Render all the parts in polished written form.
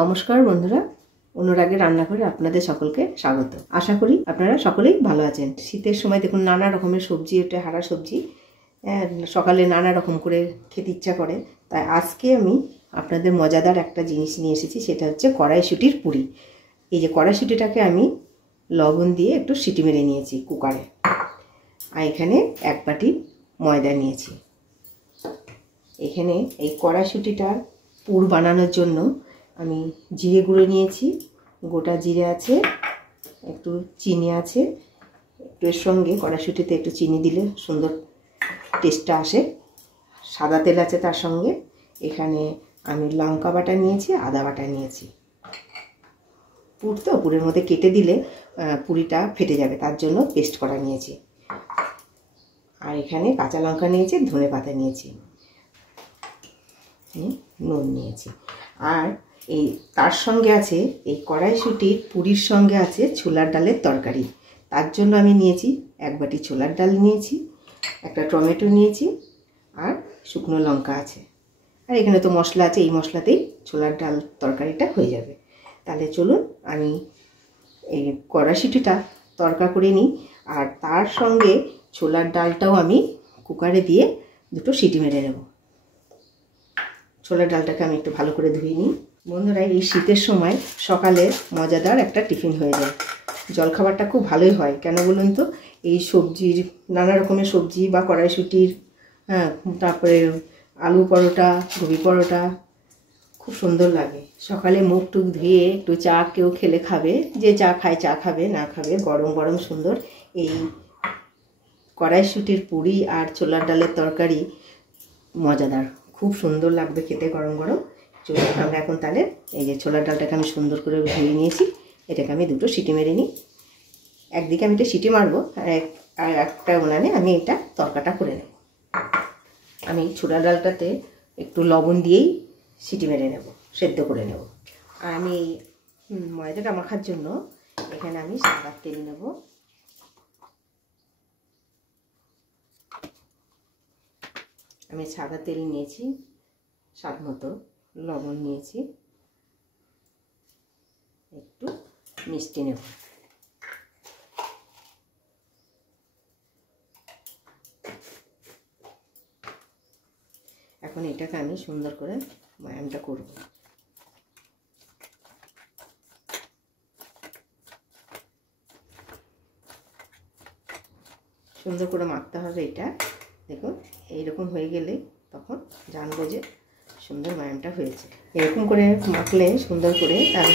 নমস্কার বন্ধুরা, অনুরাগের রান্নাঘরে আপনাদের সকলকে স্বাগত। আশা করি আপনারা সকলেই ভালো আছেন। শীতের সময় দেখুন নানা রকমের সবজি, এটা হারা সবজি, সকালে নানা রকম করে খেতে ইচ্ছা করে। তাই আজকে আমি আপনাদের মজাদার একটা জিনিস নিয়ে এসেছি, সেটা হচ্ছে কড়াইশুঁটির পুরি। এই যে কড়াইশুঁটিটাকে আমি লবণ দিয়ে একটু সিটি মেরে নিয়েছি কুকারে, আর এখানে এক বাটি ময়দা নিয়েছি। এখানে এই কড়াইশুঁটিটার পুর বানানোর জন্য আমি জিরে গুঁড়ো নিয়েছি, গোটা জিরে আছে, একটু চিনি আছে, একটু এর সঙ্গে কড়াইশুঁটিতে একটু চিনি দিলে সুন্দর টেস্টটা আসে। সাদা তেল আছে তার সঙ্গে। এখানে আমি লঙ্কা বাটা নিয়েছি, আদা বাটা নিয়েছি। পুর তো পুরের মধ্যে কেটে দিলে পুরিটা ফেটে যাবে, তার জন্য পেস্ট করা নিয়েছি। আর এখানে কাঁচা লঙ্কা নিয়েছি, ধনে পাতা নিয়েছি, নুন নিয়েছি। আর এই তার সঙ্গে আছে এই কড়াইশুঁটির পুরির সঙ্গে আছে ছোলার ডালের তরকারি। তার জন্য আমি নিয়েছি এক বাটি ছোলার ডাল নিয়েছি, একটা টমেটো নিয়েছি, আর শুকনো লঙ্কা আছে। আর এখানে তো মশলা আছে, এই মশলাতেই ছোলার ডাল তরকারিটা হয়ে যাবে। তাহলে চলুন আমি এই কড়াইশুঁটিটা তরকা করে নিই, আর তার সঙ্গে ছোলার ডালটাও আমি কুকারে দিয়ে দুটো সিটি মেরে নেব। ছোলার ডালটাকে আমি একটু ভালো করে ধুয়ে নিই। বন্ধুরা, এই শীতের সময় সকালে মজাদার একটা টিফিন হয়ে যায়। জলখাবারটা খুব ভালোই হয়, কেন বলুন তো? এই সবজির, নানা রকমের সবজি বা কড়াইশুঁটির, তারপরে আলু পরোটা, গোবি পরোটা খুব সুন্দর লাগে। সকালে মুখ টুক ধুয়ে একটু চা কেউ খেলে খাবে, যে চা খায় চা খাবে, না খাবে গরম গরম সুন্দর এই কড়াইশুঁটির পুরি আর ছোলার ডালের তরকারি মজাদার, খুব সুন্দর লাগবে খেতে গরম গরম। চলুন আমরা এখন তাহলে এই যে ছোলার ডালটাকে আমি সুন্দর করে ধুয়ে নিয়েছি, এটাকে আমি দুটো সিটি মেরে নিই। একদিকে আমি এটা সিটি মারবো, আর একটা উনানে আমি এটা তরকাটা করে নেব। আমি ছোলার ডালটাতে একটু লবণ দিয়েই সিটি মেরে নেব, সেদ্ধ করে নেব। আর আমি ময়দাটা মাখার জন্য এখানে আমি সাদা তেল নেব। আমি সাদা তেল নিয়েছি, স্বাদ মতো লবণ নিয়েছি, একটু মিষ্টি নেব। এখন এটাকে আমি সুন্দর করে ময়ামটা করব। সুন্দর করে মাখতে হবে এটা। দেখুন এইরকম হয়ে গেলে তখন জানবো যে সুন্দর ময়ামটা হয়েছে। এরকম করে মাখলে সুন্দর করে তার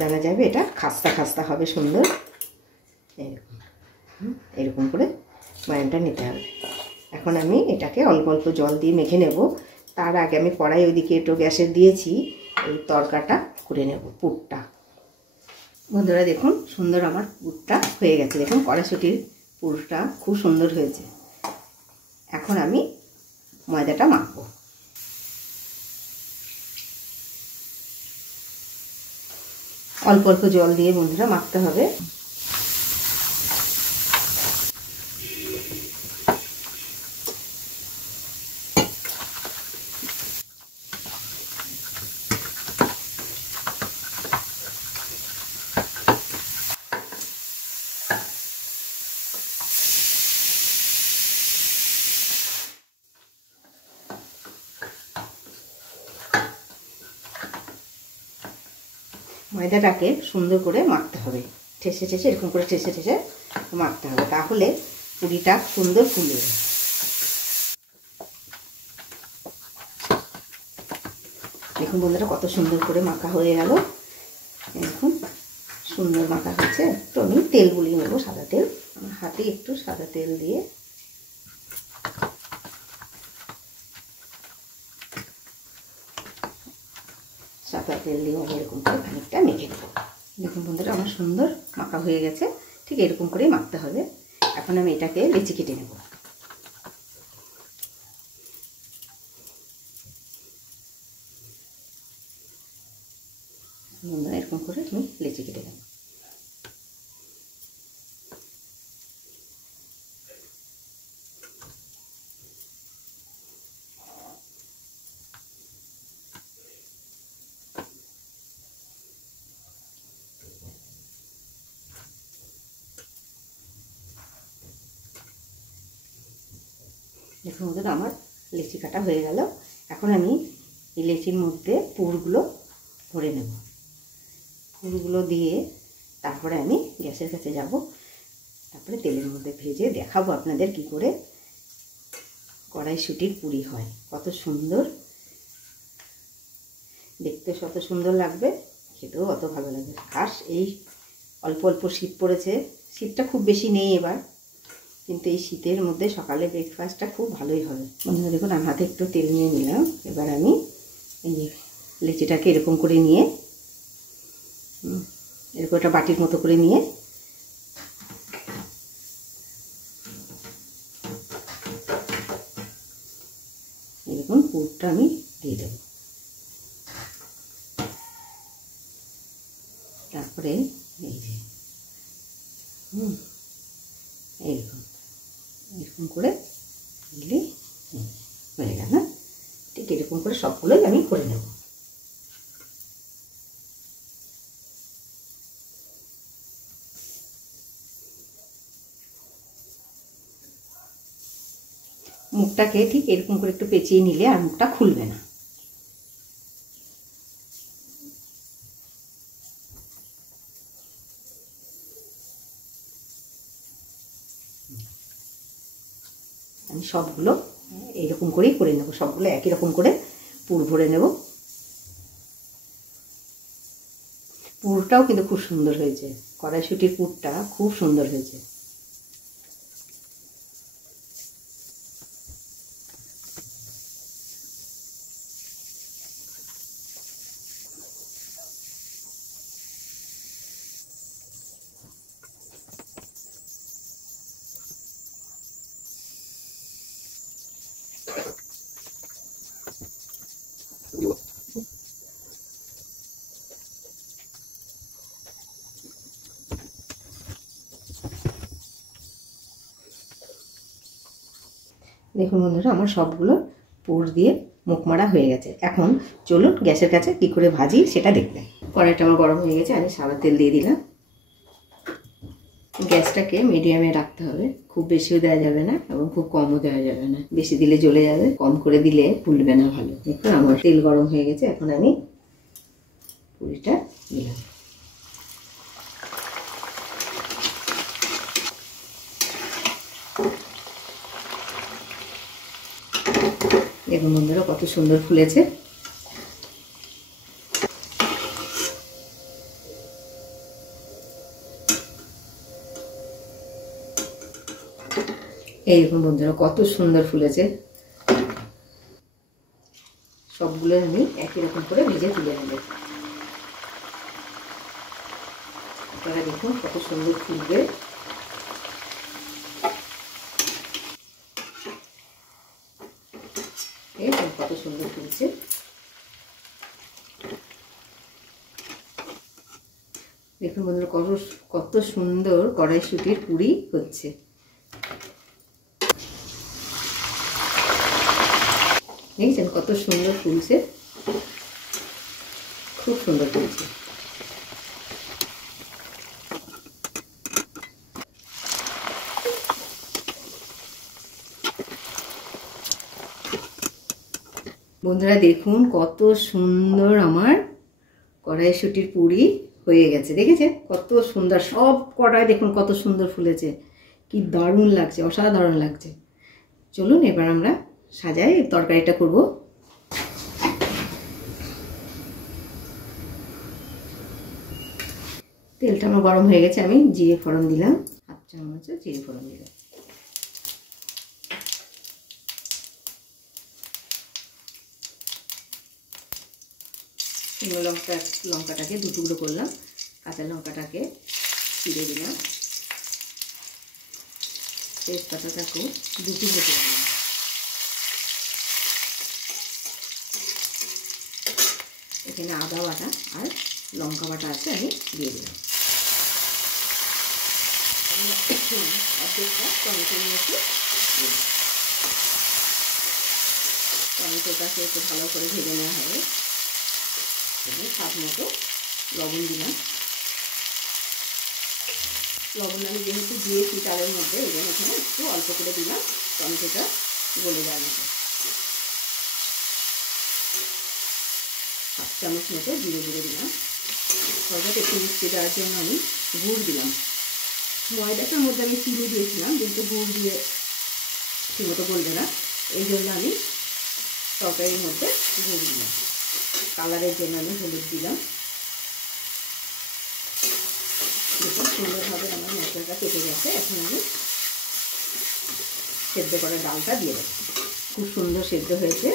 জানা যাবে এটা খাস্তা খাস্তা হবে সুন্দর। এরকম এরকম করে ময়ামটা নিতে হবে। এখন আমি এটাকে অল্প অল্প জল দিয়ে মেখে নেব। তার আগে আমি কড়াই ওইদিকে একটু গ্যাসে দিয়েছি, এই তরকাটা করে নেব, পুরটা। বন্ধুরা দেখুন সুন্দর আমার পুরটা হয়ে গেছে। দেখুন কড়াইশুঁটির পুরটা খুব সুন্দর হয়েছে। এখন আমি ময়দাটা মাখবো। অল্প অল্প জল দিয়ে বন্ধুরা মাখতে হবে। ময়দাটাকে সুন্দর করে মাখতে হবে, ঠেসে ঠেসে, এরকম করে ঠেসে ঠেসে মাখতে হবে, তাহলে পুরিটা সুন্দর ফুলবে। দেখুন বন্ধুরা কত সুন্দর করে মাখা হয়ে গেল। দেখুন সুন্দর মাখা হচ্ছে। একটু আমি তেল গুলিয়ে নেবো, সাদা তেল। আমার হাতে একটু সাদা তেল দিয়ে সাদা তেল দিয়ে আমি এরকম করে খানিকটা মেখে নেবো। দেখুন বন্ধুরা আমার সুন্দর মাখা হয়ে গেছে। ঠিক এরকম করেই মাখতে হবে। এখন আমি এটাকে লেচি কেটে নেব। বন্ধুরা এরকম করে আমি লেচি কেটে নেব। দেখুন বন্ধুরা আমার লেচি কাটা হয়ে গেল। এখন আমি এই লেচির মধ্যে পুরগুলো ভরে নেব। পুরগুলো দিয়ে তারপরে আমি গ্যাসের কাছে যাব, তারপরে তেলের মধ্যে ভেজে দেখাবো আপনাদের কি করে কড়াইশুঁটির পুরি হয়। কত সুন্দর দেখতে, কত সুন্দর লাগবে, খেতেও অত ভালো লাগবে। খাস এই অল্প অল্প শীত পড়েছে, শীতটা খুব বেশি নেই এবার, কিন্তু এই শীতের মধ্যে সকালে ব্রেকফাস্টটা খুব ভালোই হবে। বন্ধুরা দেখুন আমার হাতে একটু তেল নিয়ে নিলাম। এবার আমি এই লেচিটাকে এরকম করে নিয়ে এরকম একটা বাটির মতো করে নিয়ে এরকম পুরটা আমি দিয়ে দেব। তারপরে এই যে এইরকম এরকম করে দিলে হয়ে গেল। ঠিক এরকম করে সবগুলোই আমি করে নেব। মুখটাকে ঠিক এরকম করে একটু পেঁচিয়ে নিলে আর মুখটা খুলবে না। আমি সবগুলো এইরকম করেই করে নেব, সবগুলো একই রকম করে পুর ভরে নেব। পুরটাও কিন্তু খুব সুন্দর হয়েছে, কড়াইশুঁটির পুরটা খুব সুন্দর হয়েছে। দেখুন বন্ধুরা আমার সবগুলো পুর দিয়ে মুখ মারা হয়ে গেছে। এখন চলুন গ্যাসের কাছে কি করে ভাজি সেটা দেখতে। কড়াইটা আমার গরম হয়ে গেছে, আমি সাদা তেল দিয়ে দিলাম। গ্যাসটাকে মিডিয়ামে রাখতে হবে, খুব বেশিও দেওয়া যাবে না এবং খুব কমও দেওয়া যাবে না। বেশি দিলে জ্বলে যাবে, কম করে দিলে ফুলবে না ভালো। দেখুন আমার তেল গরম হয়ে গেছে, এখন আমি পুরিটা দিলাম। দেখুন বন্ধুরা কত সুন্দর ফুলেছে। এই দেখুন বন্ধুরা কত সুন্দর ফুলেছে। সবগুলো আমি একই রকম করে ভেজে তুলে নেব। আপনারা দেখুন কত সুন্দর ফুলবে। কত সুন্দর ফুলছে। দেখুন বন্ধুরা কত সুন্দর কড়াইশুঁটির পুরি হচ্ছে। দেখছেন কত সুন্দর ফুলছে, খুব সুন্দর ফুলছে। বন্ধুরা দেখুন কত সুন্দর আমার কড়াইশুঁটির পুরি হয়ে গেছে। দেখেছেন কত সুন্দর, সব কড়াই দেখুন কত সুন্দর ফুলেছে, কি দারুণ লাগছে, অসাধারণ লাগছে। চলুন এবার আমরা সাজাই তরকারিটা করব। তেলটা আমার গরম হয়ে গেছে, আমি জিরে ফোড়ন দিলাম, 1/2 চামচ জিরে ফোড়ন দিলাম। শুকনো লঙ্কাটাকে 2 টুকরো করলাম, কাঁচা লঙ্কাটাকে চিড়ে দিলাম, তেজপাতাটাকেও 2 টুকরো করে দিলাম। এখানে আদা বাটা আর লঙ্কা বাটা আছে, আমি দিয়ে দিলাম। অর্ধেকটা টমেটো নিয়েছি, টমেটোটাকে একটু ভালো করে ভেজে নেওয়া হবে। স্বাদ মতো লবণ দিলাম। লবণ আমি যেহেতু দিয়েছি চালের মধ্যে, এই জন্য এখানে একটু অল্প করে দিলাম টমেটোটা। গলে যাবে। 1 চামচ মতো জিরে গুঁড়ো দিলাম। তরকারিটা একটু মিষ্টি দেওয়ার জন্য আমি গুড় দিলাম। ময়দাটার মধ্যে আমি চিনি দিয়েছিলাম, কিন্তু গুড় দিয়ে ঠিকমতো গলবে না, এই জন্য আমি তরকারির মধ্যে গুড় দিলাম। কালারের জন্য আমি হলুদ দিলাম। দেখুন সুন্দরভাবে আমার মশলাটা কেটে গেছে। এখন আমি সেদ্ধ করা ডালটা দিয়ে দেবো। খুব সুন্দর সেদ্ধ হয়েছে।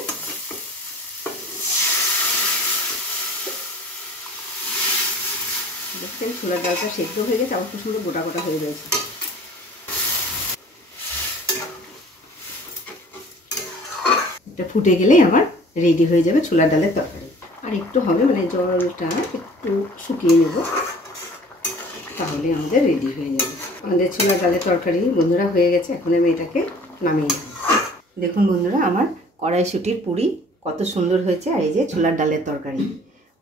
দেখছেন ছোলার ডালটা সেদ্ধ হয়ে গেছে, আবার খুব সুন্দর গোটা গোটা হয়ে রয়েছে। এটা ফুটে গেলেই আমার রেডি হয়ে যাবে ছোলার ডালের তরকারি। আর একটু হবে, মানে জলটা একটু শুকিয়ে নেব, তাহলে আমাদের রেডি হয়ে যাবে আমাদের ছোলার ডালের তরকারি। বন্ধুরা হয়ে গেছে, এখন আমি এটাকে নামিয়ে নেব। দেখুন বন্ধুরা, আমার কড়াইশুঁটির পুরি কত সুন্দর হয়েছে, আর এই যে ছোলার ডালের তরকারি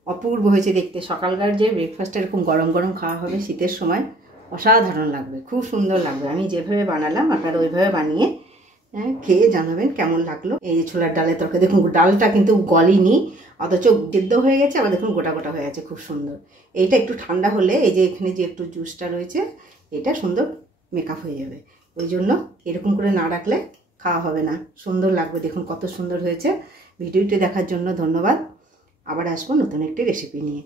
অপূর্ব হয়েছে দেখতে। সকালকার যে ব্রেকফাস্টটা এরকম গরম গরম খাওয়া হবে শীতের সময়, অসাধারণ লাগবে, খুব সুন্দর লাগবে। আমি যেভাবে বানালাম আপনারা ওইভাবে বানিয়ে খেয়ে জানাবেন কেমন লাগলো। এই যে ছোলার ডালের তরকারি, দেখুন ডালটা কিন্তু গলেনি, অথচ সিদ্ধ হয়ে গেছে, আবার দেখুন গোটা গোটা হয়ে গেছে, খুব সুন্দর। এইটা একটু ঠান্ডা হলে এই যে এখানে যে একটু জুসটা রয়েছে, এটা সুন্দর মেকআপ হয়ে যাবে। ওই জন্য এরকম করে না রাখলে খাওয়া হবে না, সুন্দর লাগবে। দেখুন কত সুন্দর হয়েছে। ভিডিওটি দেখার জন্য ধন্যবাদ। আবার আসবো নতুন একটি রেসিপি নিয়ে।